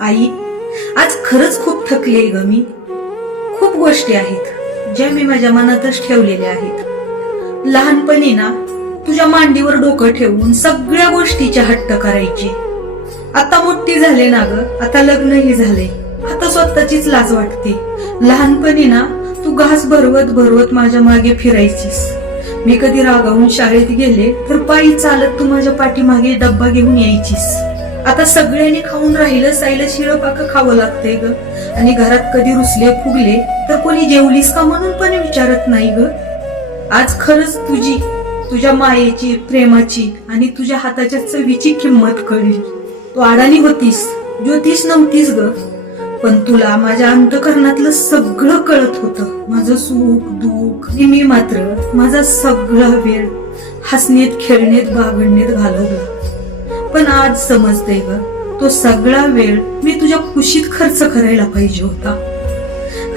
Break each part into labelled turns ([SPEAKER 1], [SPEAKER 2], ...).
[SPEAKER 1] आई आज खरंच खूप थकले ग मी. खूप गोष्टी आहेत ज्या मी माझ्या मनातच ठेवलेल्या आहेत. लहानपणी ना तुझ्या मांडीवर डोकं ठेवून सगळ्या गोष्टीच्या हट्ट करायची. आता मोठी झाले ना ग आता लग्नही झाले. आता स्वतःचीच लाज वाटते. लहानपणी ना तू घास भरवत भरवत माझ्या मागे फिरायचीस. मी कधी रागावून शाळेत गेले तर पायी चालत तू माझ्या पाठीमागे डब्बा घेऊन यायचीस. आता सगळ्यांनी खाऊन राहिलं साईला शिरपाक खावं लागतंय ग. आणि घरात कधी रुसले फुगले तर कोणी जेवलीस का म्हणून पण विचारत नाही ग. आज खरंच तुझी तुझ्या मायेची प्रेमाची आणि तुझ्या हाताच्या चवीची किंमत कळली. तू अडाणी होतीस ज्योतिष नव्हतीस ग. पण तुला माझ्या अंतकरणातलं सगळं कळत होतं. माझं सुख दुःख मी मात्र माझा सगळा वेळ हसण्यात खेळण्यात बागडण्यात घालवला. पण आज समजतंय ग. तो सगळा वेळ मी तुझ्या खुशीत खर्च करायला पाहिजे होता.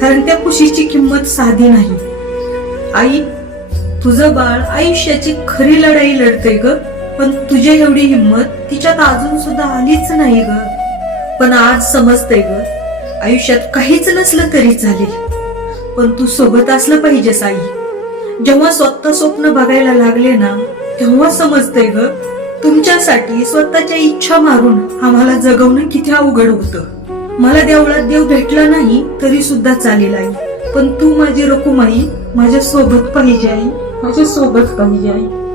[SPEAKER 1] कारण त्या खुशीची किंमत साधी नाही. आई तुझं बाळ आयुष्याची खरी लढाई लढते ग. पण तुझी एवढी हिंमत तिच्यात अजून सुद्धा आलीच नाही ग. पण आज समजतंय ग आयुष्यात काहीच नसलं तरी चालेल. पण तू सोबत असलं पाहिजेस आई. जेव्हा स्वतः स्वप्न बघायला लागले ना तेव्हा समजतंय ग. तुमच्यासाठी स्वतःच्या इच्छा मारून आम्हाला जगवणं किती अवघड होतं. मला देवळात देव भेटला नाही तरी सुद्धा चालेल आई. पण तू माझी रकुमाई माझ्या सोबत पाहिजे आई. माझ्या सोबत पाहिजे आई.